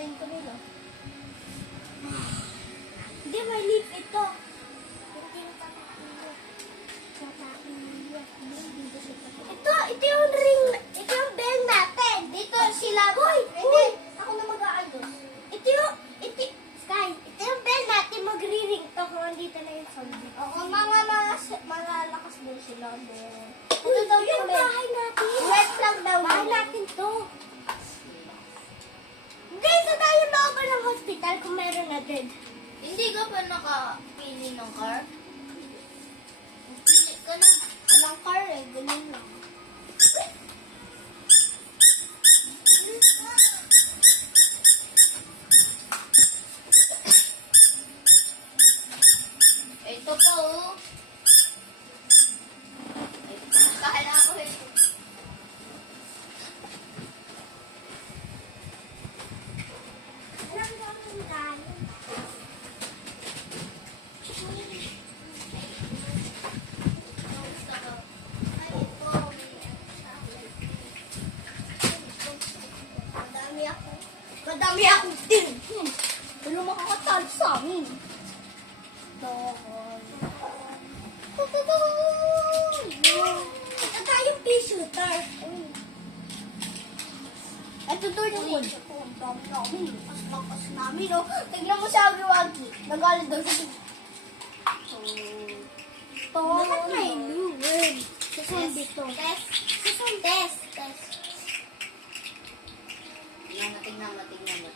Papatayin ko nila. Hindi, may leaf ito. Ito yung ring, ito yung bell natin. Dito sila. Hindi, ako na mag-aayos. Sky, ito yung bell natin. Magri-ring to kung andito na yung zombie. Oo, mga lakas din sila. Ito daw yung bahay natin. West lang daw. Bahay natin to. Hindi, ito tayo yung looban ng hospital kung meron na din. Hindi ka pa nakapili ng car? Pili ka na. Walang car eh, ganun lang. Ito pa oh. Kala ko ito. Madami akong din. Wala makakatalo sa amin. Ito tayong pea shooter. Ito doon yung wood. Ang dami namin. Lakas namin, oh. Tignan mo sa Agiwagi. Nagalit daw sa tignan. Bakit may new word? Sa zombie to. Test. Test.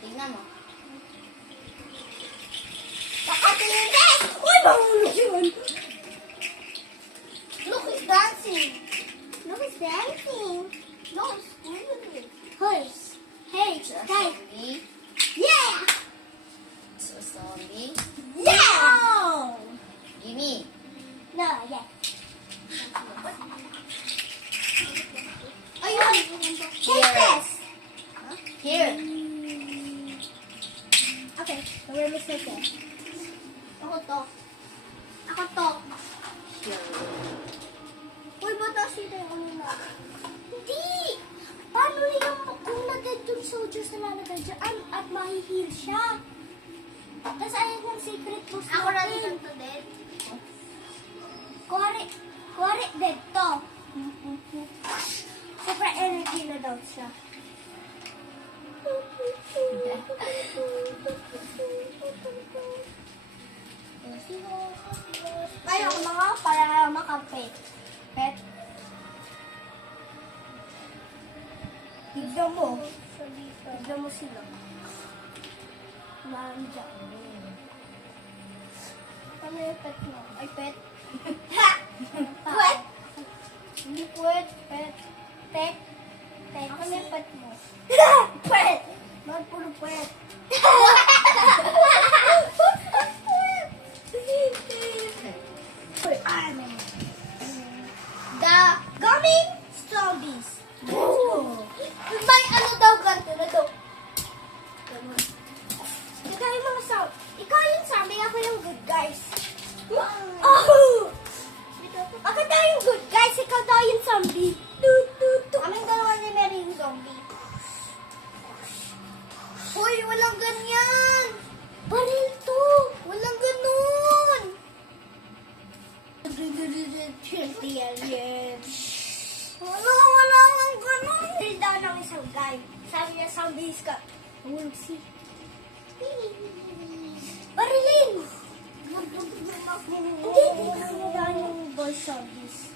Tignan mo. Nakatingin test! Uy, mahulog yun! Look, it's dancing. Look, it's dancing. No, it's moving. Hey, guys. Zombie. Yeah! Zombie. Yeah! Gimme. No, yeah. Ayun. Take this. Here. Okay, gawin mo sa test. Ako to. Here. Uy, ba't nasita yung ano na? Hindi! Paano yung kung nagad yung soldiers na lalagay dyan at mahihil siya? Tapos ayun yung secret boost Ako na natin. dito din. Kuwari dead to. Super energy na daw siya. Tayo ako mga para makapet. Pet. Tignan mo. Tignan mo sila. Nandiyan. Ano yung pet mo? Ay, pet. Ha! Pet? Hindi pet. Pet. Pet. Pet. Ano yung pet mo? Pet! Bakit puro pet? The coming zombies. May ano daw ganito na daw. Ikaw yung mga sound. Ikaw yung zombie, ako yung good guys. Oh! Ako daw yung good guys, ikaw daw yung zombie. Kaming dalawa ni Mary yung zombie. Uy, walang ganyan. Baril to. Walang ganun. Here's the alien. Wala nang ganun. Baril daw ng isang guy. Sabi niya, zombies ka. We'll see. Barilin! Hindi ko na yung boy zombies.